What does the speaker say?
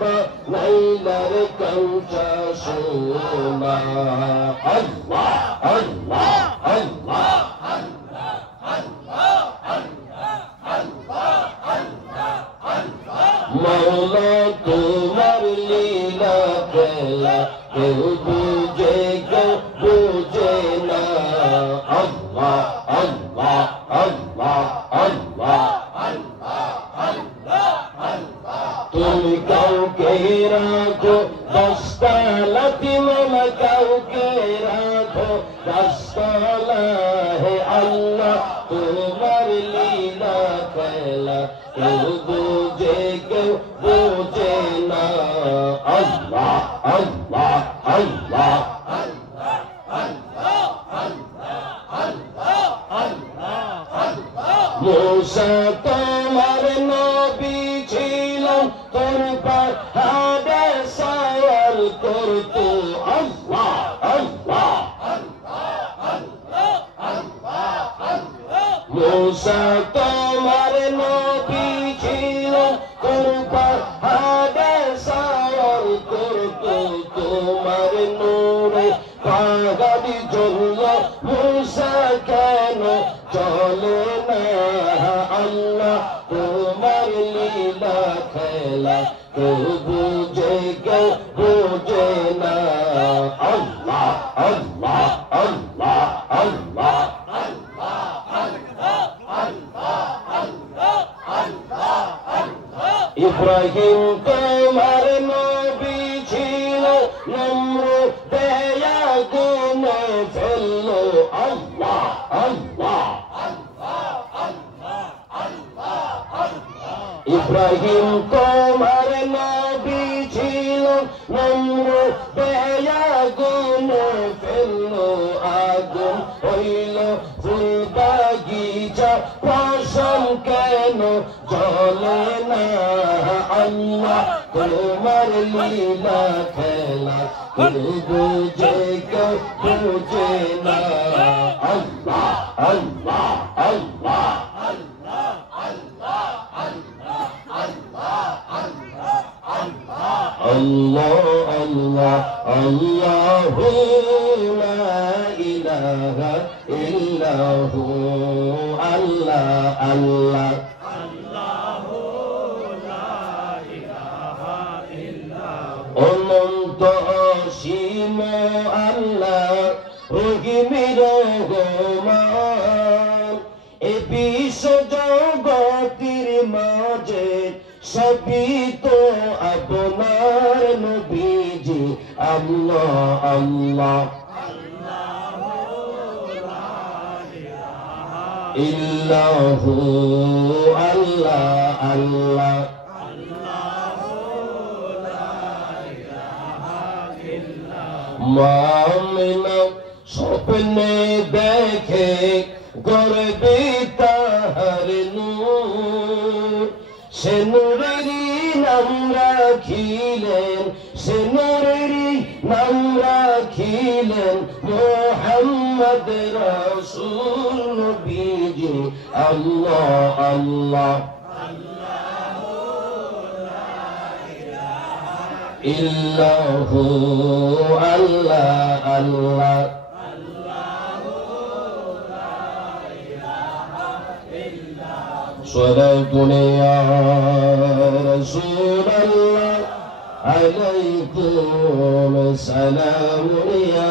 বানাইলার কঞ্চা সোনা আল্লাহ আল্লাহ আল্লাহ মৌলা তোমার লীলা খেলা কেউ বুঝে কেউ বুঝে না আল্লাহ আল্লাহ আল্লাহ আল্লাহ তুমি কাউকে রাখো দশতলাতি মামা কাউকে রাখো দশতলা হে আল্লাহ তোমার লীলা খেলা কেউ বুঝে কেউ বুঝে না আল্লাহ আল্লাহ আল্লাহ মুসা তোমার নবী ছিল তোর পাহাড়ে সওয়াল করতো আল্লাহ আল্লাহ মুসা তোমার নবী ছিল তোর পাহাড়ে সওয়াল করতো তোমার নূরে পাহাড়ি জ্বলল মুসা কেন চলে না আল্লাহ তোমার লীলা খেলা কেউ বুঝে কেউ বুঝে না আল্লাহ আল্লাহ আল্লাহ আল্লাহ ইব্রাহিম তোমার নবী ছিল নমরুদে আগুনে ফেললো আল্লাহ আল্লাহ ইব্রাহিম তোমার নবী ছিল নমরুদে আগুনে ফেললো আগুন হইল ফুল বাগিচা ফসল কেন জ্বলে না আল্লাহ তোমার লীলা খেলা কেউ বুঝে কেউ বুঝে না আল্লাহ আল্লাহ আল্লাহ Allah Allah Allahu la ilaha illahu Allah Allah Allahu la ilaha illahu অনন্ত অসীম আল্লাহ রহিমের রহমান এ বিশ্ব জগতের মাঝে সবই তো আপনার নবীজি আল্লাহ আল্লাহ ইল্লাহু আল্লাহ আল্লাহ মুমিনা স্বপ্নে দেখে গর্বে তাহার নূর সে নূরেরই নাম রাখিলেন সে নূরেরই নাম রাখিলেন মুহাম্মদ রাসূল নবীজি আল্লাহ আল্লাহ ইল্লাহু আল্লাহ আল্লাহ صلاتنا يا رسول الله عليكم السلام يا